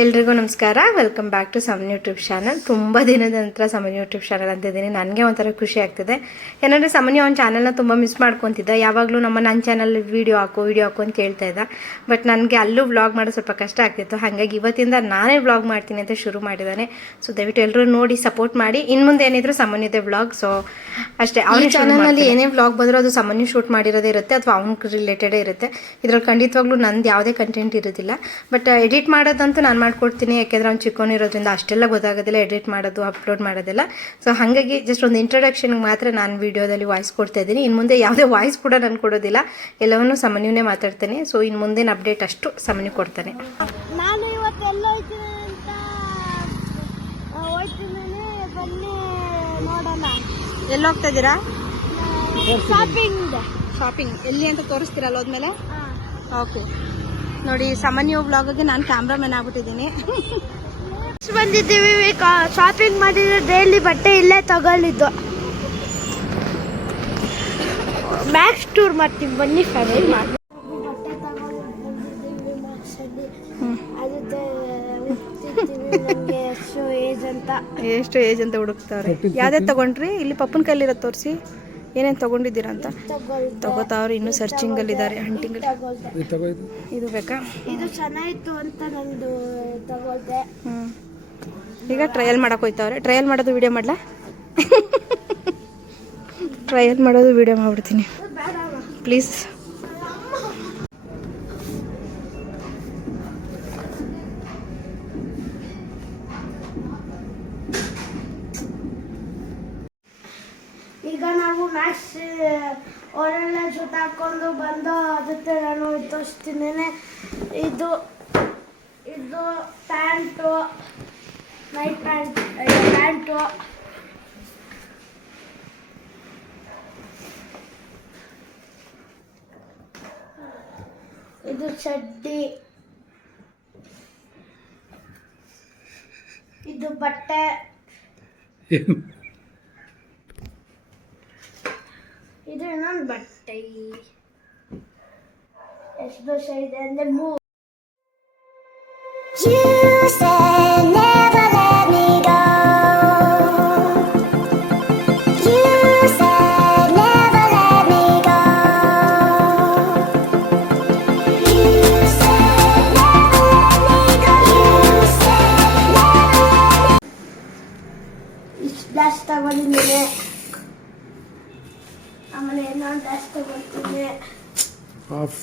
ಎಲ್ರಿಗೂ ನಮಸ್ಕಾರ. Welcome back to Suman YouTube channel ತುಂಬ ದಿನದ ನಂತರ ಸಮನ್ ಯೂಟ್ಯೂಬ್ ಚಾನಲ್ ಅಂತಿದ್ದೀನಿ ನನಗೆ ಒಂಥರ ಖುಷಿ ಆಗ್ತಿದೆ. ಏನಂದರೆ ಸಮನ್ಯ ಚಾನಲ್ ಚಾನಲ್ನ ತುಂಬ ಮಿಸ್ ಮಾಡ್ಕೊತಿದ್ದ. ಯಾವಾಗಲೂ ನಮ್ಮ ನನ್ನ ಚಾನಲ್ ವೀಡಿಯೋ ಹಾಕು ವೀಡಿಯೋ ಹಾಕು ಅಂತ ಹೇಳ್ತಾ ಇದ್ದ. ಬಟ್ ನನಗೆ ಅಲ್ಲೂ ವ್ಲಾಗ್ ಮಾಡೋದು ಸ್ವಲ್ಪ ಕಷ್ಟ ಆಗ್ತಿತ್ತು. ಹಾಗಾಗಿ ಇವತ್ತಿಂದ ನಾನೇ ವ್ಲಾಗ್ ಮಾಡ್ತೀನಿ ಅಂತ ಶುರು ಮಾಡಿದ್ದಾನೆ. ಸೊ ದಯವಿಟ್ಟು ಎಲ್ಲರೂ ನೋಡಿ ಸಪೋರ್ಟ್ ಮಾಡಿ. ಇನ್ನು ಮುಂದೆ ಏನಿದ್ರು ಸಾಮಾನ್ಯತೆ ವ್ಲಾಗ್ ಸೊ ಅಷ್ಟೇ ಅವನ ಚಾನಲ್ನಲ್ಲಿ ಏನೇ ವ್ಲಾಗ್ ಬಂದರೂ ಅದು ಸಾಮಾನ್ಯ ಶೂಟ್ ಮಾಡಿರೋದೇ ಇರುತ್ತೆ ಅಥವಾ ಅವ್ನಿಗೆ ರಿಲೇಟೆಡೇ ಇರುತ್ತೆ. ಇದ್ರಲ್ಲಿ ಖಂಡಿತವಾಗ್ಲೂ ನಂದು ಯಾವುದೇ ಕಂಟೆಂಟ್ ಇರೋದಿಲ್ಲ. ಬಟ್ ಎಡಿಟ್ ಮಾಡೋದಂತೂ ನಾನು ಮಾಡ್ಕೊಡ್ತೀನಿ ಯಾಕೆಂದ್ರೆ ಅವ್ನು ಚಿಕ್ಕವನಿರೋದ್ರಿಂದ ಅಷ್ಟೆಲ್ಲ ಗೊತ್ತಾಗೋದಿಲ್ಲ ಎಡಿಟ್ ಮಾಡೋದು ಅಪ್ಲೋಡ್ ಮಾಡೋದಿಲ್ಲ. ಸೊ ಹಾಗಾಗಿ ಜಸ್ಟ್ ಒಂದು ಇಂಟ್ರೊಡಕ್ಷನ್ಗೆ ಮಾತ್ರ ನಾನು ವೀಡಿಯೋದಲ್ಲಿ ವಾಯ್ಸ್ ಕೊಡ್ತಾ ಇದ್ದೀನಿ. ಇನ್ನು ಮುಂದೆ ಯಾವುದೇ ವಾಯ್ಸ್ ಕೂಡ ನಾನು ಕೊಡೋದಿಲ್ಲ. ಎಲ್ಲವನ್ನೂ ಸಮನ್ಯವೇ ಮಾತಾಡ್ತೇನೆ. ಸೊ ಇನ್ನು ಮುಂದಿನ ಅಪ್ಡೇಟ್ ಅಷ್ಟು ಸಮನ್ಯ ಕೊಡ್ತಾನೆ. ನಾನು ಎಲ್ಲಿ ಹೋಗ್ತಾ ಇದ್ದೀರಾ? ಶಾಪಿಂಗ್ ಶಾಪಿಂಗ್ ಎಲ್ಲಿ ಅಂತ ತೋರಿಸ್ತೀರಲ್ಲ ಹೋದ್ಮೇಲೆ? ಓಕೆ ನೋಡಿ ಸಾಮಾನ್ಯ ವ್ಲಾಗ್ಗೆ ನಾನು ಕ್ಯಾಮ್ರಾಮನ್ ಆಗ್ಬಿಟ್ಟಿದ್ದೀನಿ. ಬಂದಿದ್ದೀವಿ ಶಾಪಿಂಗ್ ಮಾಡಿದ್ರೆ ಡೈಲಿ ಬಟ್ಟೆ ಇಲ್ಲೇ ತಗೊಳ್ಳಿದ್ದು. ಮ್ಯಾಕ್ಸ್ ಟೂರ್ ಮಾಡ್ತೀವಿ ಬನ್ನಿ ಫ್ಯಾಮಿಲಿ ಮಾಡಿ ಎಷ್ಟು ಏಜ್ ಅಂತ ಎಷ್ಟು ಏಜ್ ಅಂತ ಹುಡುಕ್ತಾವ್ರೆ ಯಾವ್ದು ತಗೊಂಡ್ರಿ? ಇಲ್ಲಿ ಪಪ್ಪನ ಕೈಲಿರೋ ತೋರಿಸಿ. ಏನೇನು ತಗೊಂಡಿದ್ದೀರಾ ಅಂತ? ತಗೋತಾವ್ರು ಇನ್ನು ಇನ್ನೂ ಸರ್ಚಿಂಗಲ್ಲಿ ಇದಾರೆ ಹಂಟಿಂಗ್ ತಗೊಳ್ದೆ ಇದು ಬೇಕಾ? ಇದು ಚೆನ್ನಾಗಿತ್ತು ಅಂತ ನಂದು ತಗೊಳ್ದೆ. ಈಗ ಟ್ರಯಲ್ ಮಾಡಕ್ಕೆ ಹೋಯ್ತಾವ್ರೆ. ಟ್ರಯಲ್ ಮಾಡೋದು ವಿಡಿಯೋ ಮಾಡಲಾ? ಟ್ರಯಲ್ ಮಾಡೋದು ವಿಡಿಯೋ ಮಾಡ್ಬಿಡ್ತೀನಿ. ಪ್ಲೀಸ್ ಈಗ ನಾವು ಮ್ಯಾಕ್ಸ್ ಅವರೆಲ್ಲ ಜೊತೆ ಹಾಕೊಂಡು ಬಂದು ಅದಕ್ಕೆ ನಾನು ತೋರಿಸ್ತಿದ್ದೇನೆ ಇದು ಇದು ಪ್ಯಾಂಟು, ನೈಟ್ ಪ್ಯಾಂಟ್ ಪ್ಯಾಂಟು. ಇದು ಚಡ್ಡಿ. ಇದು ಬಟ್ಟೆ. ಇದು ಇನ್ನೊಂದು ಬಟ್ಟೆ. ಎಷ್ಟು ದೋಷ ಇದೆ ಅಂದ್ರೆ ಮೂರು You said never let me ಆಮೇಲೆ ಇನ್ನೊಂದು ಡ್ಯಾಶ್ ತಗೊಳ್ತೀನಿ ಆಫ್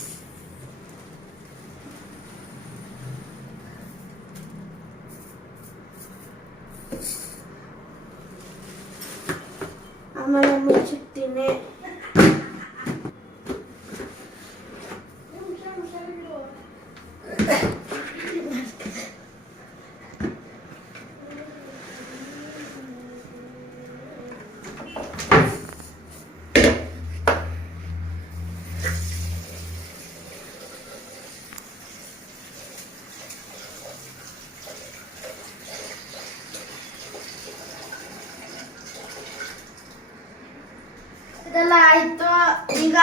ಆಮೇಲೆ ಮುಚ್ಚಿಡ್ತೀನಿ. ಇದೆಲ್ಲ ಆಯ್ತು. ಈಗ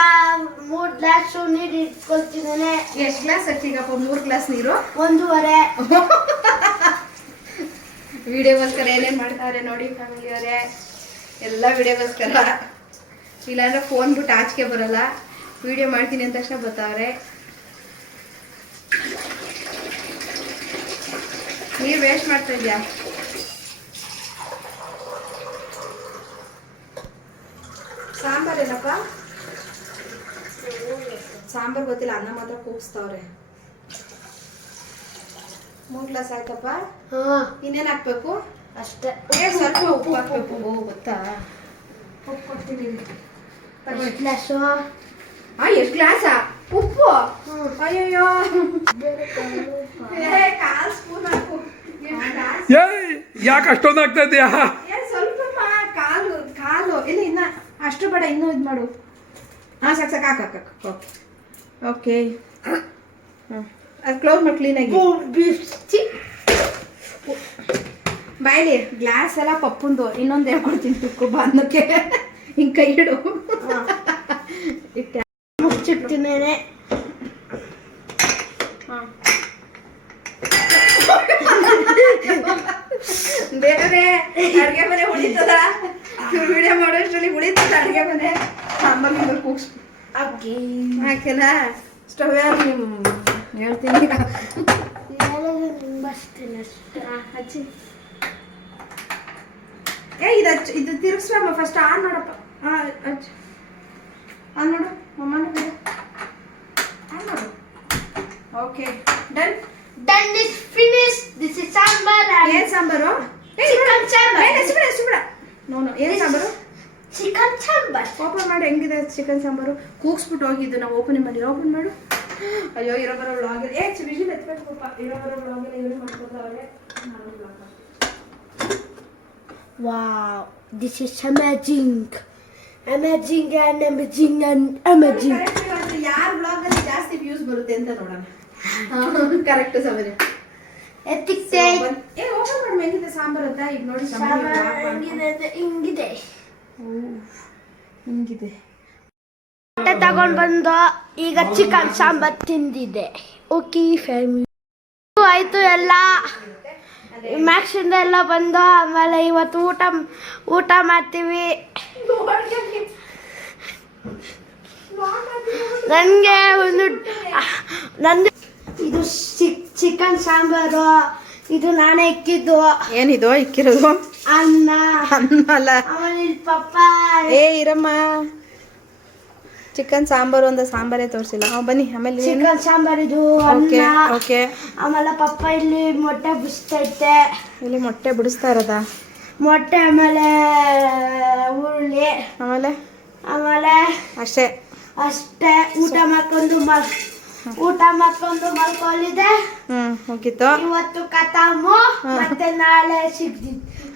ಮೂರ್ ಗ್ಲಾಸ್ ನೀರು ಇಟ್ಕೊಳ್ತಿದ್ದೇನೆ. ಎಷ್ಟು ಗ್ಲಾಸ್ ಹಾಕಿಗಪ್ಪ ಮೂರು ಗ್ಲಾಸ್ ನೀರು. ಒಂದೂವರೆ. ವಿಡಿಯೋಗೋಸ್ಕರ ಏನೇನ್ ಮಾಡ್ತಾರೆ ನೋಡಿ ಫ್ಯಾಮಿಲಿ ಅವರೇ ಎಲ್ಲ ವಿಡಿಯೋಗೋಸ್ಕರ. ಇಲ್ಲಾಂದ್ರೆ ಫೋನ್ ಬಿಟ್ಟು ಆಚೆಗೆ ಬರಲ್ಲ. ವಿಡಿಯೋ ಮಾಡ್ತೀನಿ ಅಂತ ತಕ್ಷಣ ಬರ್ತಾವ್ರೆ. ನೀರು ವೇಸ್ಟ್ ಮಾಡ್ತಾ ಇದ್ಯಾ ಸಾಂಬಾರ್ ಏನಪ್ಪ ಸಾಂಬಾರ್ ಗೊತ್ತಿಲ್ಲ ಅನ್ನ ಮಾತ್ರ ಕೂಗಿಸ್ತಾವ್ರೆ. ಮೂರು ಗ್ಲಾಸ್ ಆಯ್ತಪ್ಪ? ಹಾ. ಇನ್ನೇನು ಹಾಕ್ಬೇಕು? ಅಷ್ಟೇ. ಸ್ವಲ್ಪ ಉಪ್ಪು ಹಾಕ್ಬೇಕು. ಓ ಗೊತ್ತಾ? ಉಪ್ಪು ಕೊಡ್ತೀನಿ. ಗ್ಲಾಸು ಆ ಎಷ್ಟು ಗ್ಲಾಸಾ? ಉಪ್ಪು? ಅಯ್ಯೋ ಅಯ್ಯಯ್ಯೋ. ಕಾಲು. ಸ್ಪೂನ್ ಹಾಕು. ಯಾಕೆ ಅಷ್ಟೊಂದು ಆಗ್ತಾ ಇದೆಯಾ ಏ, ಸ್ವಲ್ಪಮ್ಮ ಕಾಲು ಕಾಲು ಇಲ್ಲ ಇನ್ನ ಅಷ್ಟು ಬೇಡ ಇನ್ನೂ ಇದು ಮಾಡು. ಹಾಂ ಸಾಕು ಸಾಕು ಹಾಕು ಹಾಕು ಓಕೆ ಓಕೆ ಹ್ಞೂ ಅದು ಕ್ಲೋಸ್ ಮಾಡಿ ಕ್ಲೀನಾಗಿ ಬಾಯ್ಲಿ ಗ್ಲಾಸ್ ಎಲ್ಲ ಪಪ್ಪಂದು. ಇನ್ನೊಂದು ಹೇಳ್ಕೊಡ್ತೀನಿ ತುಕ್ಕು ಬಾಂಧಕ್ಕೆ ಹಿಂಗೆ ಕೈ ಇಡು. ಹಾಂ. ಬೇರೆ ಅಡುಗೆ ಮನೆ ಉಳಿತದ? ವಿಡಿಯೋ ಮಾಡೋಷ್ಟರಲ್ಲಿ ಉಳಿತದ ಅಡುಗೆ ಮನೆ? ಸಾಂಬಾರ್ ಗಿಂಬಾರ್ ಕೂಗ್ಸ್ ಅಕ್ಕಿ. ಹಾಕಿಲ್ಲ ಸ್ಟವ್ ಹೇಳ್ತೀನಿ. ಹಚ್ಚಿ ಏ ಇದು ಹಚ್ಚು ಇದು ತಿರುಗಿಸ್ರಮ್ಮ ಫಸ್ಟ್ ಆನ್ ನೋಡಪ್ಪ. ಹಾಂ ಹಚ್ಚು ಆನ್ ನೋಡು ಮಮ್ಮನ ಆನ್ ನೋಡು. Okay done done is finish this is sambar. ಏನು ಸಾಂಬಾರು? ಏ ಸಾಂಬಾರ್. ಬಿಡ. ನೋನು ಏನು ಸಾಂಬಾರು? ಚಿಕನ್ ಸಾಂಬಾರ್. ಓಪನ್ ಮಾಡಿ ಹೆಂಗಿದೆ ಚಿಕನ್ ಸಾಂಬಾರು? ಕೂಗ್ಸ್ಬಿಟ್ಟು ಹೋಗಿದ್ದು ನಾವು ಓಪನ್ ಮಾಡಿ ಓಪನ್ ಮಾಡು. ಅಯ್ಯೋ ಇರೋ ಬರೋ ವ್ಲಾಗ್ ಏ ವಿಜಿಲ್ ಎತ್ಬೇಕಪ್ಪ ಇರೋ ಬರೋ ವ್ಲಾಗ್ ಏನು ಮಾಡ್ಕೊತಾವೆ. Wow this is amazing amazing and amazing and amazing ಯಾರ ಬ್ಲಾಗಲ್ಲಿ ಜಾಸ್ತಿ ವ್ಯೂಸ್ ಬರುತ್ತೆ ಅಂತ ನೋಡೋಣ. ಕರೆಕ್ಟ್ ಸಮಯ ಎತ್ತಿಕ್ತೆ. ಏ ಓಪನ್ ಮಾಡಿ ಹೆಂಗಿದೆ? ಸಾಂಬಾರ್ ಅಂತ? ಈಗ ನೋಡಿ ಸಾಂಬಾರ್ ಹೆಂಗಿದೆ ಹಿಂಗಿದೆ. ಹಿಂಗಿದೆ. ಮೊಟ್ಟೆ ತಗೊಂಡ್ ಬಂದು ಈಗ ಚಿಕನ್ ಸಾಂಬಾರ್ ತಿಂದಿದೆ ಓಕೆ ಫ್ಯಾಮಿಲಿ ಆಯ್ತು ಎಲ್ಲ. ಮ್ಯಾಕ್ಸಿಂದ ಎಲ್ಲ ಬಂದು ಆಮೇಲೆ ಇವತ್ತು ಊಟ ಊಟ ಮಾಡ್ತೀವಿ. ನನಗೆ ಒಂದು ನಂದು ಇದು ಚಿಕನ್ ಸಾಂಬಾರು ಇದು ನಾನೇ ಇಕ್ಕಿದ್ದು. ಏನಿದು ಇಕ್ಕಿರೋದು? ಅನ್ನ. ಅನ್ನಲ್ಲ ಪಪ್ಪ ಏ ಇರಮ್ಮ. ಚಿಕನ್ ಸಾಂಬಾರು ಒಂದು ಸಾಂಬಾರೇ ತೋರಿಸಿಲ್ಲ. ಹಾಂ ಬನ್ನಿ ಆಮೇಲೆ ಚಿಕನ್ ಸಾಂಬಾರ್ ಇದು ಓಕೆ ಓಕೆ. ಆಮೇಲೆ ಪಪ್ಪ ಇಲ್ಲಿ ಮೊಟ್ಟೆ ಬಿಡಿಸ್ತೈತೆ ಇಲ್ಲಿ ಮೊಟ್ಟೆ ಬಿಡಿಸ್ತಾ ಇರೋದಾ? ಮೊಟ್ಟೆ ಆಮೇಲೆ ಹುರುಳಿ ಆಮೇಲೆ? ಆಮೇಲೆ ಅಷ್ಟೇ. ಅಷ್ಟೇ. ಊಟ ಮಾಡ್ಕೊಂಡು ಮಲ್ ಊಟ ಮಾಡ್ಕೊಂಡು ಮಲ್ಕೊಂಡಿದೆ ಮುಗೀತು. ಇವತ್ತು ಕತಾಮು ಮತ್ತೆ ನಾಳೆ ಸಿಗ್ತಿ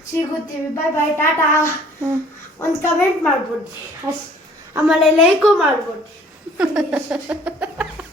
ಸಿಗುತ್ತೀವಿ. Bye bye tata. ಒಂದು ಕಮೆಂಟ್ ಮಾಡ್ಬಿಡ್ರಿ. ಅಸ್ ಆಮೇಲೆ ಲೈಕು ಮಾಡ್ಬಿಡ್ರಿ.